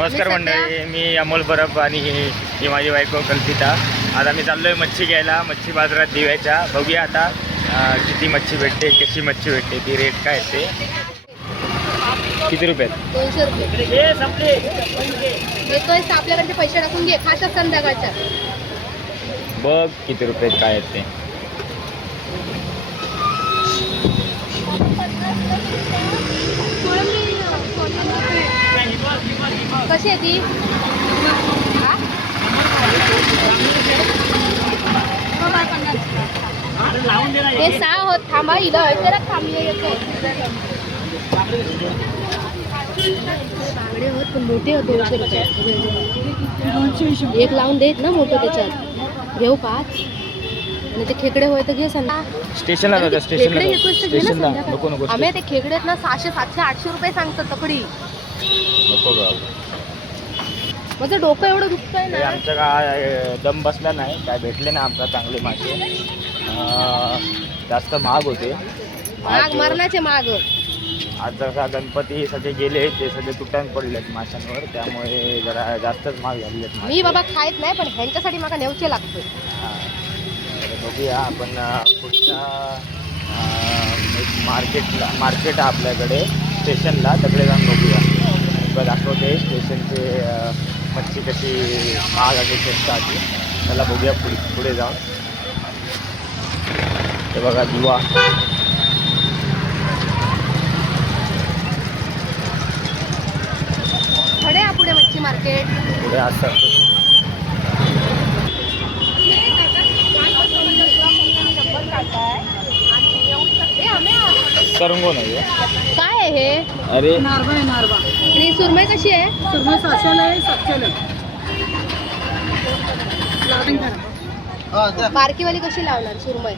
नमस्कार मी मंडळी मी अमोल परब आणि ही माझी बायको कल्पिता. आज आम्ही चाललोय मच्छी घ्यायला मच्छी बाजारात दिव्याच्या. बघूया आता अं, किती मच्छी भेटते कशी मच्छी भेटते ती रेट काय आहे ते. किती रुपयात दोनशे रुपये. तर आपल्याकडचे पैसे टाकून घे खाशा संध्याकाळच्या. बघ किती रुपयात काय आहेत ते. कशी आहे ती? हा? हे सहा होत थांबा इथं ना थांबले येते. बांगडे होत पण मोठे होत दोनशे रुपये एक लावून देत ना मोठं त्याच्यात. घेऊ पाच आणि ते खेकडे होय तर घे संध्या. स्टेशनला खेकडे स्टेशनला घेतोस तर घे ना स्टेशनला. नको नको आम्ही ते खेकडे आहेत ना सहाशे सातशे आठशे रुपये सांगतात तकडी. नको ग माझं डोकं एवढं दुखतंय ना. आमचं काय दम बसला नाही. काय भेटले ना आमचा चांगले मासे जास्त महाग होते. माग मरणाचे माग. आज जसा गणपती सगळे गेले ते सगळे तुटान पडलेत माशांवर. त्यामुळे जरा जास्तच महाग झालेले आहेत. मी बाबा खायत नाही पण ह्यांच्यासाठी मला नेवचे लागते बघूया आपण पुढच्या एक मार्केटला मार्केट आहे आपल्याकडे. स्टेशनला तिकडे जाऊन बघूया. बघ दाखवते स्टेशनचे मच्छी कशी महाग आहे स्वस्त आहे त्याला बघूया पुढे पुढे जाऊन. हे बघा दिवा खडे आहे पुढे मच्छी मार्केट. पुढे असं. करंगो नाही आहे. काय आहे हे? अरे. नारबा आहे नारबा. आणि सुरमई कशी आहे? सुरमई सातशेला आहे सातशेला आहे. बारकीवाली कशी लावणार सुरमई?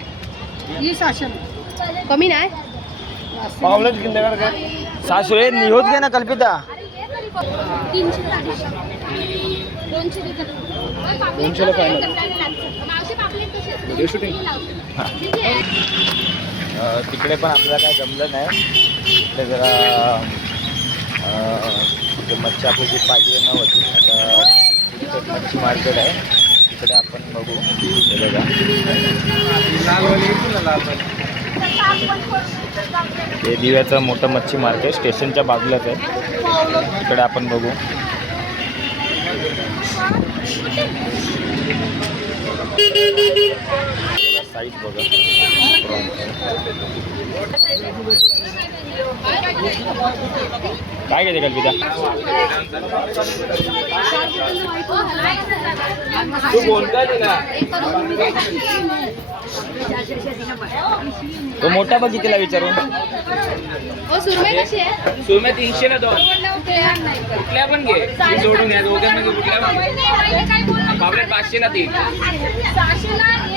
ही सहाशेला कमी नाही? पावलंच किंदकर काय सासू निहोत घे ना कल्पिता. दोनशेला तिकडे पण आपल्याला काय जमलं नाही. तिकडे जरा मच्छी आपली जी पाहिजे नव्हती आता मच्छी मार्केट आहे. तिकडे आपण बघू. बघा. हे दिव्याचं मोठं मच्छी मार्केट स्टेशनच्या बाजूलाच आहे. तिकडे आपण बघू. साईज बघा. काय घेते कल्पिता? तू बोलता तो मोठा बघ कितीला विचारून. हो सुरमई कशी आहे? सुरम्या तीनशे ना दोन. कुठल्या पण घे. सोडून घ्या दोघांमध्ये कुठल्या पण पाचशे ना तीन.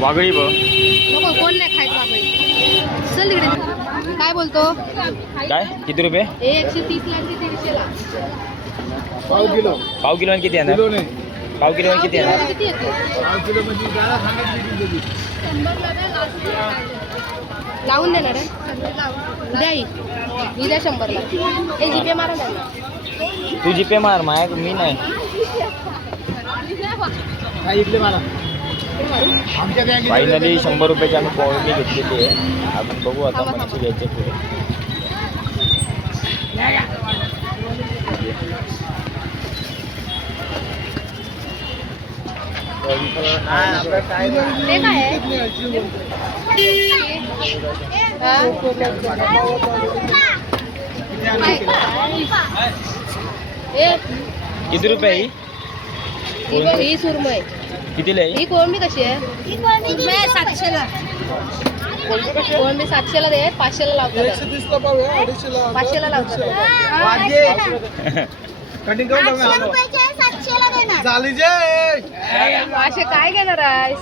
वागळी बघ नको कोण नाही खायत बाबा चल तिकडे. काय बोलतो? काय? किती रुपये? एकशे तीस ला दीडशेला पाव किलो. पाव किलो किती येणार? किलो नाही. पाव किलो किती येणार? किती येतो? पाव किलो म्हणजे लावून देणार आहे. द्या ही. ही द्या शंभरला हे जीपे मारा तू जीपे मार माय मी नाही. काय इकडे फायनली शंभर रुपयाची आम्ही कोळंबी घेतलेली आहे. आपण बघू आता मच्छी घ्यायचे पुढे किती रुपये ही सुरमई. कितीला आहे? ही कोळंबी कशी आहे? सातशेला. कोळंबी सातशेला दे पाचशेला लावतात. लावतात. कटिंग करून सातशेला देणार. झाली जे मासे काय घेणार आहेस?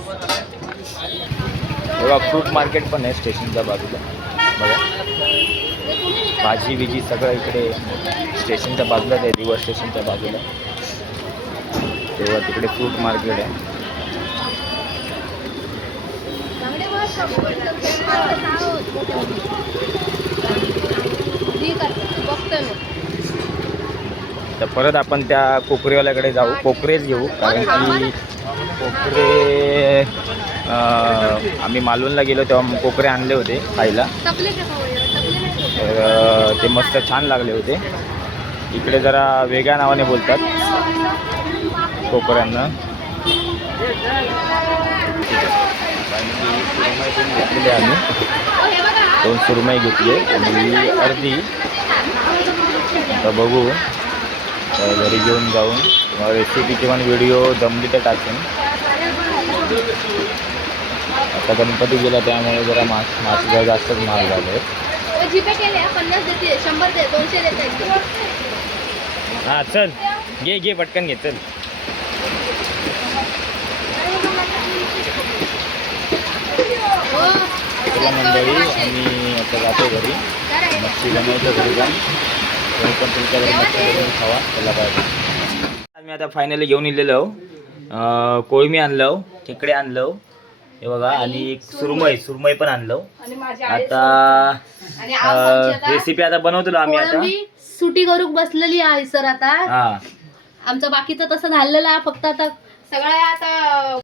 तेव्हा फ्रूट मार्केट पण आहे स्टेशनच्या बाजूला. बघा. भाजी बिजी सगळं इकडे स्टेशनच्या बाजूलाच आहे दिवा स्टेशनच्या बाजूला. तेव्हा तिकडे फ्रूट मार्केट आहे ठीक आहे बघतो मी तर परत आपण त्या कोकरेवाल्याकडे जाऊ. कोकरेच घेऊ कारण की कोकरे आम्ही मालवणला गेलो तेव्हा कोकरे आणले होते खायला. तर ते मस्त छान लागले होते. इकडे जरा वेगळ्या नावाने बोलतात कोकऱ्यांना. घेतलेली आम्ही. दोन सुरमई घेतली आणि अर्धी. तर बघू. घरी घेऊन जाऊन. रेसिपीचे पण व्हिडिओ जमली तर टाकेन. आता गणपती गेला त्यामुळे जरा मास मास जरा जास्तच महाग झाले हा, हां चल. घे घे पटकन घे चल हो चला मंडळी आम्ही आता जातो घरी. मच्छी बनवतो घरी जाऊन. तुम्ही पण तुमच्याकडे मच्छी बनवून खावा त्याला पाहिजे. मी आता फायनली घेऊन इलेलो. कोळमी आणलं खेकडे आणलं. हे बघा आणि सुरमई सुरमई पण आणलं. आणि आता रेसिपी आता बनवतो आम्ही आता. सुटी करूक बसलेली आहे सर आता. हा. आमचं बाकीचं तसं झालेलं आहे फक्त आता सगळ्या आता